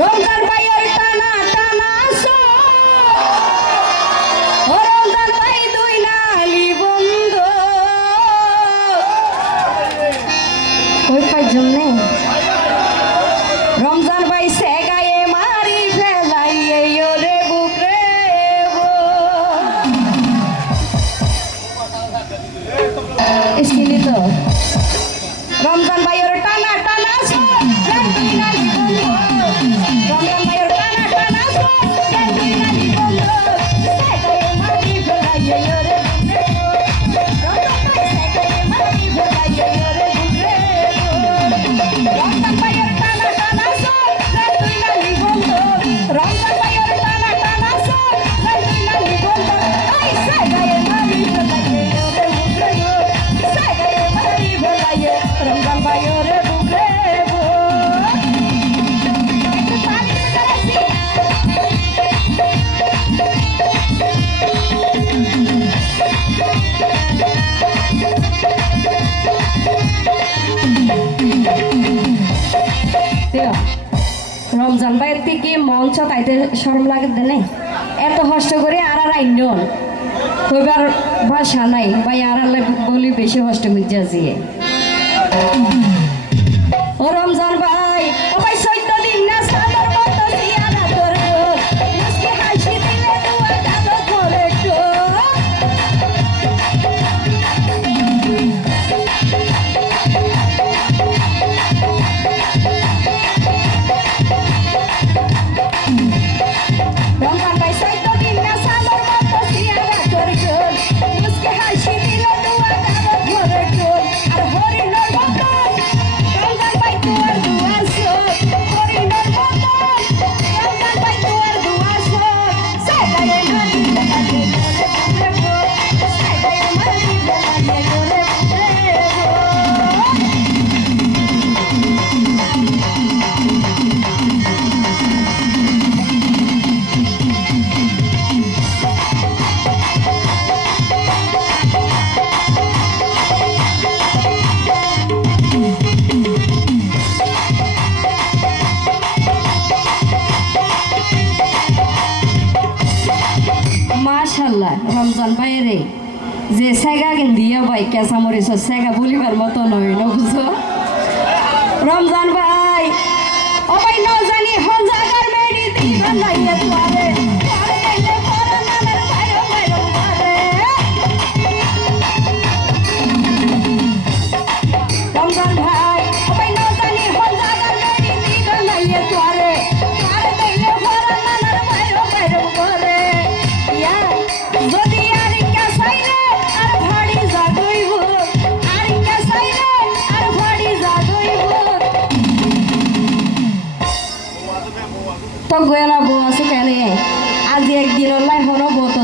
রমজান ভাইয়ের টানা টানা ও রমজান ভাই দুই নালি বন্ধু ওই পাঁচজন নেই রমজান ভাই সে গায়ে মারি ফেলাইয়ে রে বুকরে তো রমজান ভাইয়ের টানা টানা দুই নালি বন্ধু রমজান ভাইয়ের টানা টানা দুই নালি বন্ধু সে গায়ে মারি ফেলাইয়ে রে বুকরে রমজান ভাই সে গায়ে মারি ফেলাইয়ে রে বুকরে রমজান ভাইয়ের টানা টানা দুই নালি বন্ধু রমজান ভাইয়ের টানা টানা দুই নালি বন্ধু আই সে গায়ে মারি ফেলাইয়ে রে বুকরে সে গায়ে মারি ফেলাইয়ে রমজান ভাইয়ের বুকরে রমজান ভাইয়ের থেকে মঞ্চ তাইতে শরম লাগে দেনে এত কষ্ট করে আর আইন কইবার ভাষা নাই ভাই আর বলি বেশি কষ্ট বুঝা দিয়ে ও রমজান ভাই ও ভাই 14 দিন না সাদর মতো সিয়ানা তোর মুস্কি হাসি দিলে দুয়া কালো করে রমজান ভাই 14 দিন না সাদর মতো সিয়ানা তোর মুস্কি হাসি দিলে দুয়া কালো করে আর হরিণর বদন রমজান ভাই তোর দুয়ার হরিণর বদন রমজান ভাই তোর দুয়ার সাইডায়ে মারি ফেলাইয়ে রে বুকরে সাইডায়ে মারি ফেলাইয়ে রে মাশাআল্লাহ রমজান ভাইরে যে সেগা কিন দিয়া ভাই কেঁচা মরিচ সেগা বলিবার মতো নয় না বুঝো রমজান ভাই ও ভাই ন জানি হন জাগার মেডি দিবা লাইয়া তুয়ারে তুয়ারে কইলে পরান নামের ভাইরো ভাইরো করে রমজান ভাই ও ভাই ন জানি হন জাগার মেডি দিবা লাইয়া তুয়ারে তুয়ারে কইলে পরান নামের ভাইরো ভাইরো করে ইয়া যদি আরিকা সাইলে আর ভাড়ি জাগইব আরিকা সাইলে আর ভাড়ি জাগইব তো গোয়ালা বউ আছে কেন আজ একদিন লাই হনো বত